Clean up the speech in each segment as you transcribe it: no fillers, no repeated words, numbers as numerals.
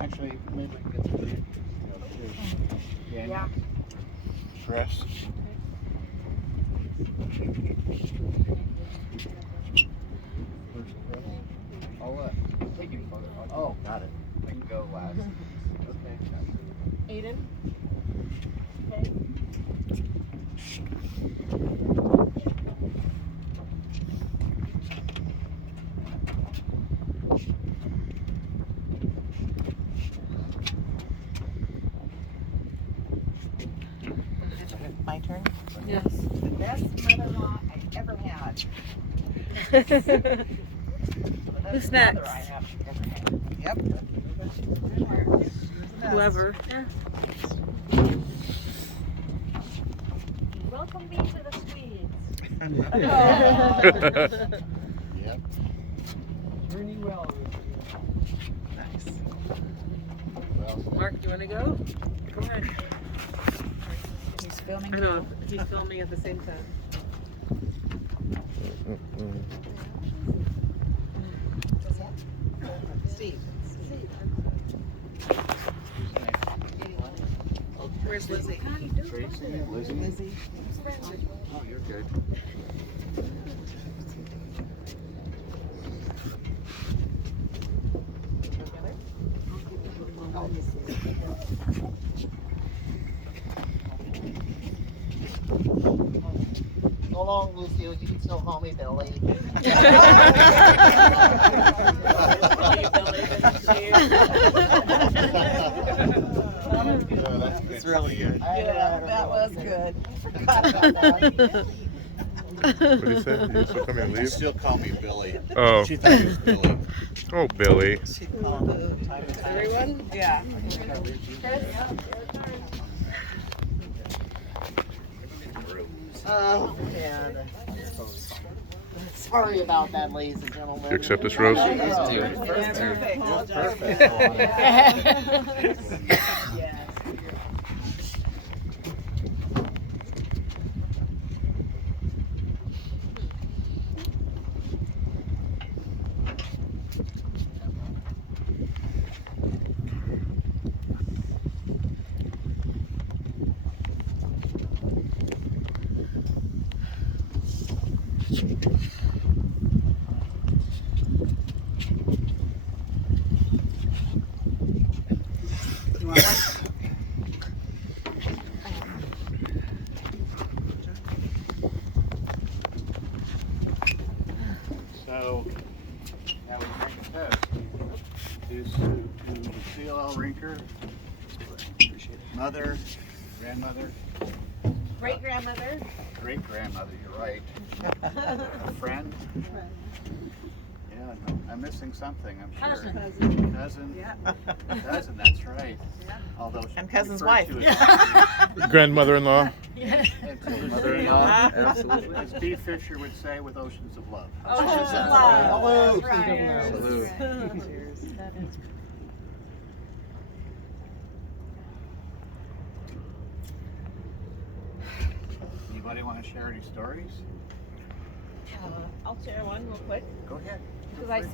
Actually, maybe we can get some food. Yeah. Dress. Oh, what? Taking photos. Oh, got it. I can go last. Okay. Aiden? Okay. My turn? Yes. The best mother-in-law I've ever had. Who's Mother next? I have ever had. Yep. Whoever. Yeah. Welcome me to the Swedes. Yep. Ernie well. Nice. Well, Mark, do you want to go? Go ahead. He's filming. I know, he's filming at the same time. Steve. Where's Lizzie? Tracy, Lizzie. Lizzie. Oh, you're good. So long, Lucille. You can still call me Billy. That's really good. Yeah, that was good. Forgot about that. What did he say? You still coming to You leave? still call me Billy. Oh. She thought it was Billy. Oh, Billy. She called it time to time. Everyone? Yeah. Oh, man. Sorry about that, ladies and gentlemen. You accept this, Rose? You want one? So, now we drink a toast. To Lucille Rinker, mother, grandmother, Great-grandmother. great-grandmother, you're right. A friend. Yeah, I'm missing something, I'm sure. Cousin. Yeah. Cousin, that's right. Although she And cousin's referred wife. to as Grandmother-in-law. mother-in-law. Absolutely. As B. Fisher would say, with oceans of love. Oceans of love. Salute. Anybody want to share any stories? I'll share one real quick. Go ahead. Because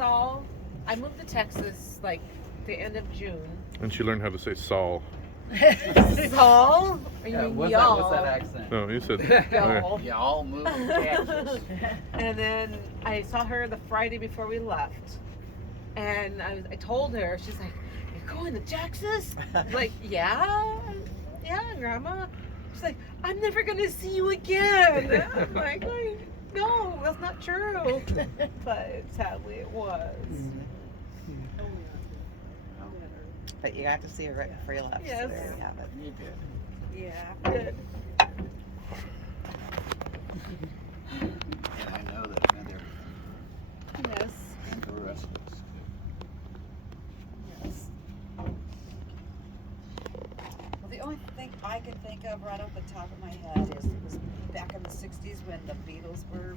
I moved to Texas like the end of June. And she learned how to say Saul. Saul? Or you mean y'all? What's that accent? No, you said. Y'all. Y'all moved to Texas. And then I saw her the Friday before we left. And I told her, she's like, "You're going to Texas?" I'm like, yeah, Grandma. She's like, "I'm never going to see you again." I'm like, no, that's not true. But sadly it was. But you got to see her right before you left. Yes. So there you have it. You did. Yeah, good. And I know that meant everything. Yes. And the rest of us. Yes. Well, the only thing I can think of right off the top of my head is it was back in the 60s when the Beatles were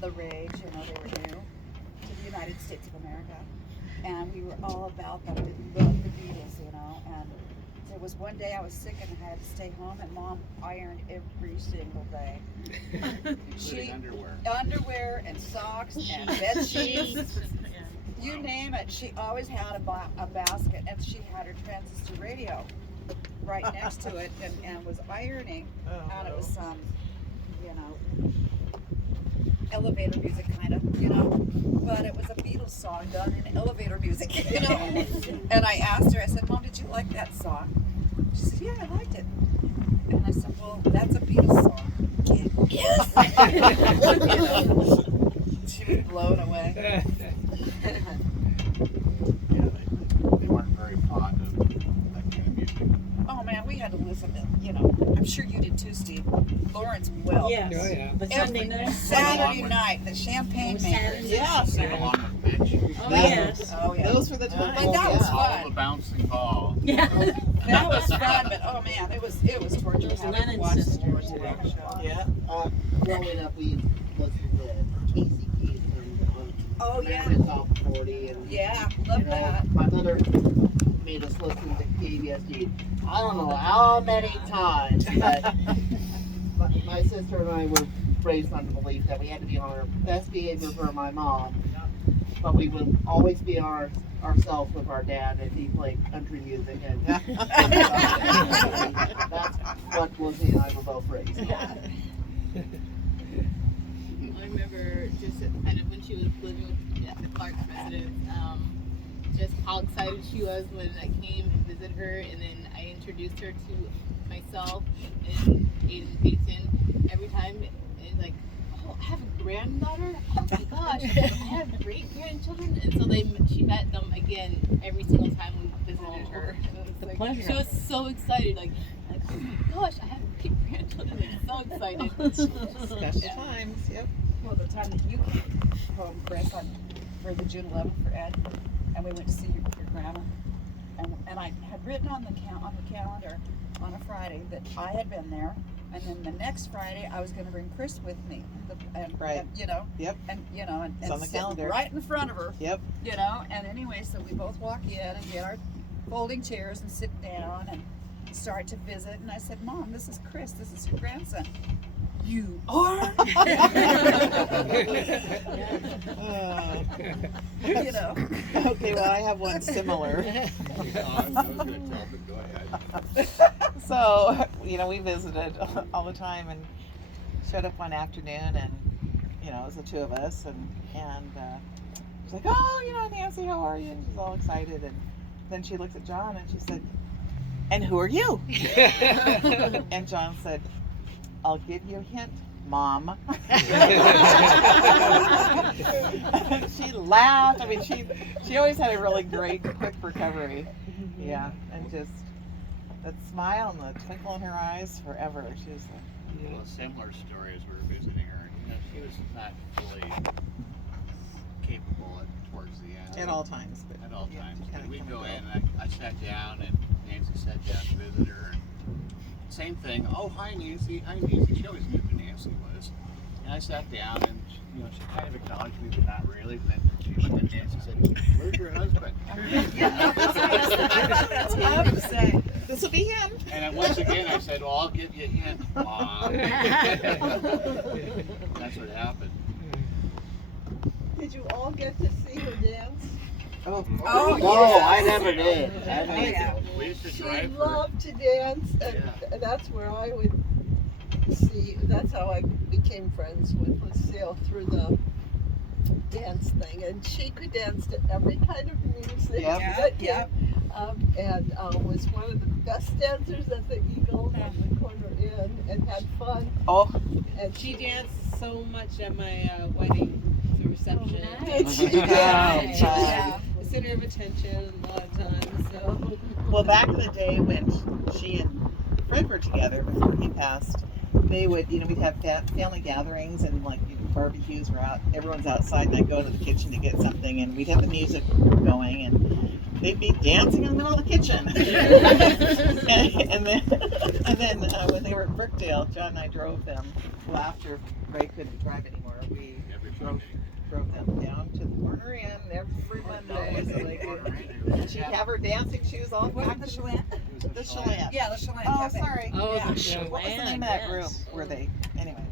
the rage, you know, they were new to the United States of America. And we were all about them. We loved the Beatles, you know. And there was one day I was sick and I had to stay home, and Mom ironed every single day. Including underwear. Underwear and socks and bed sheets. You name it. She always had a basket, and she had her transistor radio right next to it, and was ironing. And it was some, you know, elevator music kind of, you know, but it was a Beatles song done in elevator music, you know. And I asked her, I said, Mom, did you like that song? She said, yeah, I liked it. And I said, well, that's a Beatles song. Yes. You know, she was blown away. They weren't very fond of that kind of music. Oh man, we had to listen to, you know, I'm sure you did too, Steve. Lawrence Welk. Yes. Oh, yeah. But Sunday Every night. Saturday night, the champagne Oh, makers. Saturday. Yeah. Sing along with Mitch. Oh, yes. Oh yeah. Those were the times. But that was All fun. the bouncing ball. Yeah. That was fun, but oh man, it was torture Those having to Lennon watch the sisters. George Welk show. Yeah. Growing up, we listened to Casey Kasem on Oh yeah. American Top 40, and Yeah, love that. my mother made us listen to KBSG. I don't know how many times, but my sister and I were raised on the belief that we had to be on our best behavior for my mom, but we would always be ourselves with our dad if he played country music, and that's what Lucy and I were both raised on. I remember just kind of when she was living at the Clark's residence, just how excited she was when I came and visited her, and then I introduced her to myself and Aiden Payton. Every time it's like, oh, I have a granddaughter. Oh my gosh, I have great grandchildren, and so she met them again every single time we visited her. And it was like, pleasure. she was so excited, like oh my gosh, I have great grandchildren. Like, so excited. Special Yeah. times. Yep. Well, the time that you came home, Chris, for the June 11th for Ed, and we went to see your grandma, and I had written on the calendar on a Friday that I had been there, and then the next Friday I was going to bring Chris with me, Right. and, you know, Yep. and you know, and It's on the sit calendar. right in front of her, Yep. you know, and anyway, so we both walk in and get our folding chairs and sit down and start to visit, and I said, Mom, this is Chris, this is your grandson. You are? You know. Okay, well, I have one similar. So, you know, we visited all the time and showed up one afternoon, and, you know, it was the two of us, and she's like, oh, you know, Nancy, how are you? And she's all excited, and then she looked at John and she said, and who are you? And John said, I'll give you a hint, Mom. She laughed. I mean, she always had a really great, quick recovery. Yeah, and just that smile and the twinkle in her eyes forever. She was like, Well, a similar story as we were visiting her. You know, she was not fully capable towards the end. at all times. But At all yeah, times. kinda We'd come go and in, and I sat down, and Nancy sat down to visit her. And same thing. Oh, hi, Nancy. Hi, Nancy. She always knew who Nancy was. And I sat down, and you know, she kind of acknowledged me, but not really. And then she looked at Nancy and said, "Where's your husband?" That's what I would say. This will be him. And then once again, I said, "Well, I'll give you a hint, Mom." That's what happened. Did you all get to see her dance? Oh, Oh, No, yeah. I never did. We used to She drive her. loved to dance, and that's where I would see. That's how I became friends with Lucille, through the dance thing, and she could dance to every kind of music. Yep. that Yep. came, and was one of the best dancers at the Eagle on the corner inn, and had fun. oh, And She danced so much at my wedding reception. Did she? Yeah. Yeah. The center of attention a lot of times. So. well, back in the day when she and Fred were together before he passed, they would, you know, we'd have family gatherings and like barbecues were out. Everyone's outside, and I'd go to the kitchen to get something, and we'd have the music going, and they'd be dancing in the middle of the kitchen. and then when they were at Brookdale, John and I drove them. Well, after Ray couldn't drive anymore, we drove them down to the corner inn every Monday. So they could, she'd have her dancing shoes all Wasn't packed. the Chelan? It was The Chelan. Yeah, the Chelan Oh, Cafe. sorry. Oh, Yeah. the What was the name of that room? Where they? Anyway.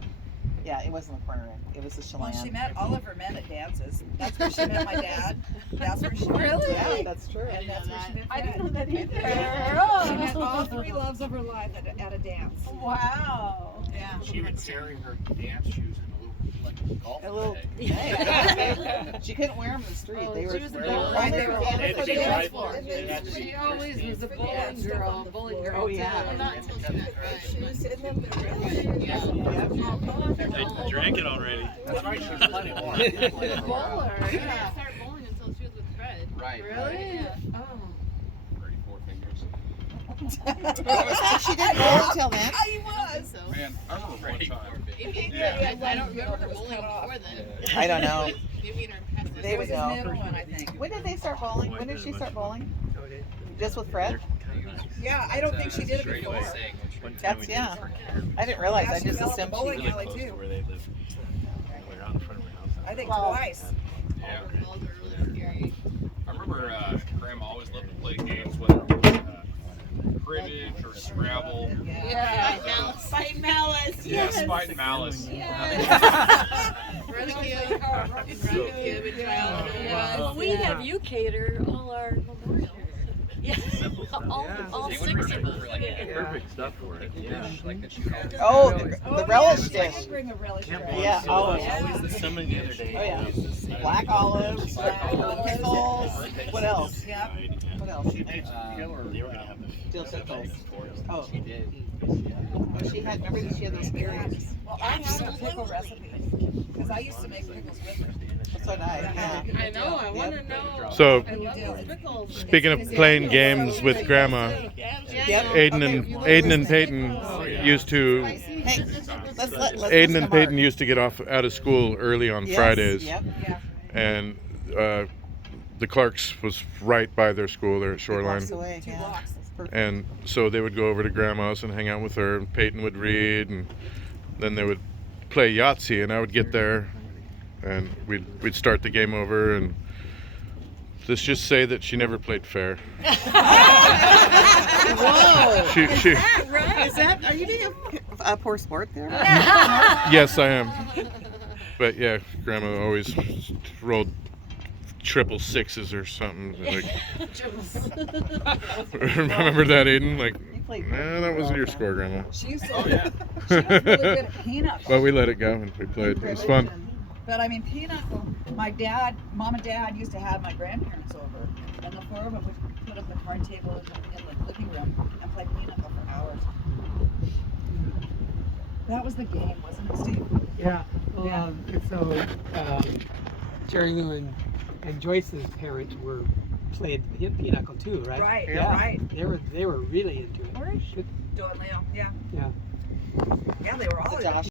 Yeah, it wasn't the corner inn. It was the Well, she Chelan. met all of her men at dances. That's where she met my dad. That's where she met Really? Yeah, that's true. And that's where she met I Fred. didn't know that either. She met all 3 loves of her life at a dance. Wow. Yeah. She would carry her dance shoes in a little, like a golf A little. bag. Hey, she couldn't wear them in the street. Oh, they were. she was a they bowling were- They were all They had to for be the dance right- floor. they had to be She always was a pristine. bowling girl. Bowling girl. Oh, yeah. Well, not until she met Fred. Shoes in them. Yeah. They drank it already. That's right, she was plenty warm. Bowler. She didn't start bowling until she was with Fred. Right. Really? Yeah. Oh. 34 fingers. She didn't bowl until then. I was. So. Man, I remember one time. Maybe, Yeah. I don't remember her bowling before then. I don't know. Maybe in her past. They It would was his know. middle one, I think. When did they start bowling? When did she start bowling? Just with Fred? Yeah, I don't think she did it before. That's yeah. I didn't realize. Yeah, I she just fell in the assumed bowling she. alley too. Where they live. We're out in front of my house. I think twice. Yeah. Balls are really scary. I remember Grandma always loved to play games, whether it was cribbage or Scrabble. Yeah. Fight malice. Yeah, Spite and Malice. Well, we have you cater all our memorials. Yeah. All 6 of them. Yeah. Perfect stuff for it. Yeah. Oh, the relish I dish. did bring a relish tray. Yeah. Oh, Somebody the other day. Oh, yeah. Black olives, pickles. What else? Yeah. What else? They were gonna have the Dill pickles. Oh, She did. she had. Remember she had those earrings. Well, I have a pickle recipe because I used to make pickles with her. So did I. Yeah. I know. I want to know. So, I love those pickles. speaking of playing games with Grandma, Yep. Aiden and Peyton used to. Hey, let's Aiden listen and to Peyton Mark. used to get off out of school early on Yes, Fridays, Yep. and the Clarks was right by their school there at Shoreline. Walks away. 2 Yeah. blocks. That's perfect. And so they would go over to Grandma's and hang out with her, and Peyton would read, and then they would play Yahtzee, and I would get there, and we'd start the game over, and let's just say that she never played fair. Whoa. She Is that? Are you doing a poor sport there? yes, I am. But yeah, Grandma always rolled 666s or something. Like, remember that, Aiden? Like, You played. nah, that wasn't your score, Grandma. She used to. Oh, yeah. She was really good at pinochle. Well, we let it go and we played. It was fun. But I mean, pinochle. My dad, mom and dad used to have my grandparents over, and the 4 of them would put up the card table in the living room and play pinochle for hours. That was the game, wasn't it, Steve? Yeah. So Jerry Lou and Joyce's parents played pinochle too, right? Right. Yeah. Right. They were really into it. Doing Leo. Yeah. Yeah. Yeah, they were all. Josh.